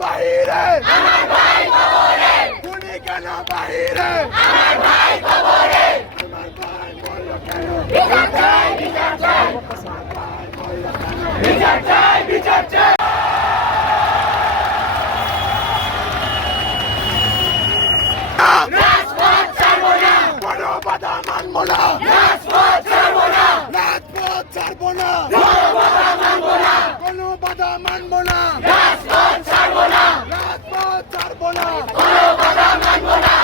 বাহিরে খুনি কেন বাহিরে আমার ভাই বলল কেন বিচার চাই বিচার চাই রাজপথ ছাড়বো না কোনো বাধা মানবো না রাজপথ ছাড়বো না রাজপথ ছাড়বো না কোনো বাধা মানবো না কোনো বাধা মানবো না রাজপথ ছাড়বো না রাজপথ ছাড়বো না কোনো বাধা মানবো না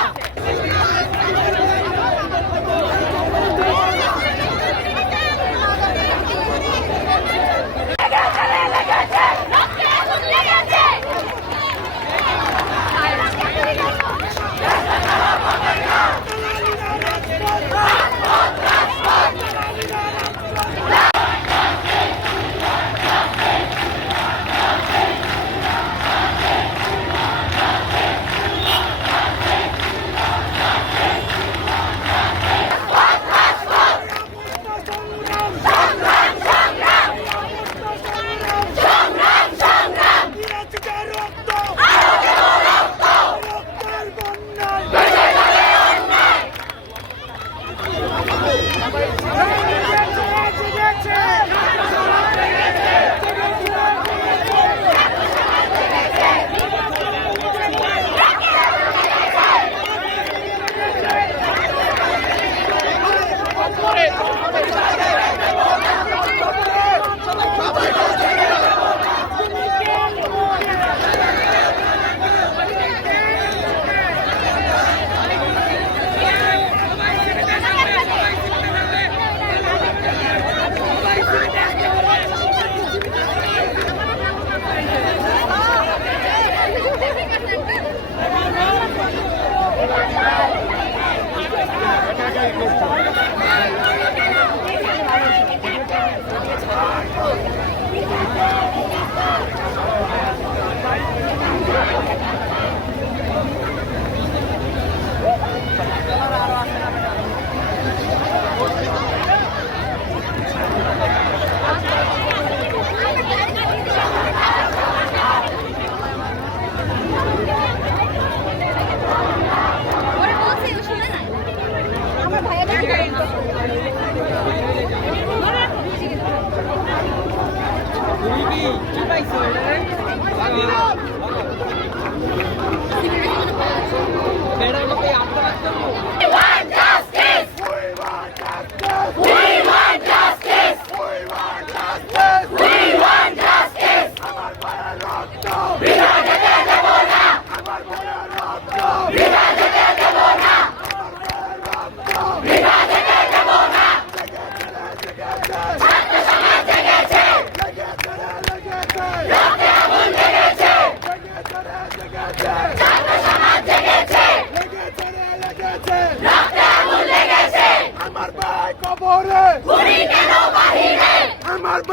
আমার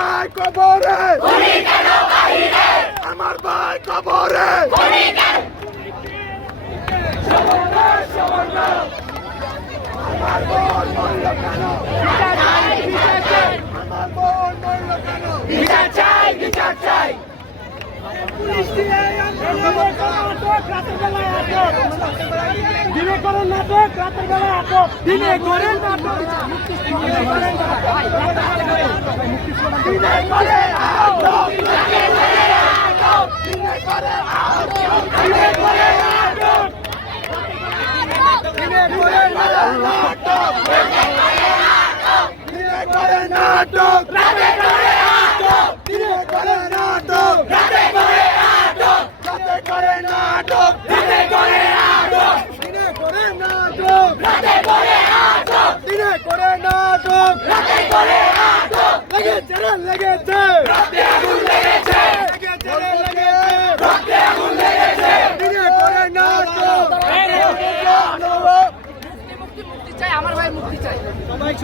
ভাই কবরে খুনি কেন বাহিরে আমার ভাই কবরে খুনি কেন আমার বোন মরল কেন বিচার চাই আমার বোন মরল কেন বিচার চাই পুলিশ দিয়ে দিনে করেন নাটক রাতের বেলায় আটক দিনে করেন নাটক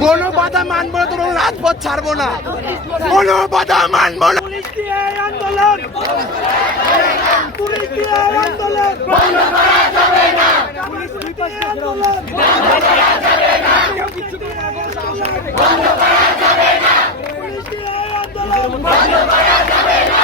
কোনো বাধা মানবো না, তোর রাজপথ ছাড়বো না, কোনো বাধা মানবো না। পুলিশ দিয়ে আন্দোলন, পুলিশ দিয়ে আন্দোলন বন্ধ করা যাবে না, পুলিশ দিয়ে আন্দোলন বন্ধ করা যাবে না, বন্ধ করা যাবে না, পুলিশ দিয়ে আন্দোলন বন্ধ করা যাবে না।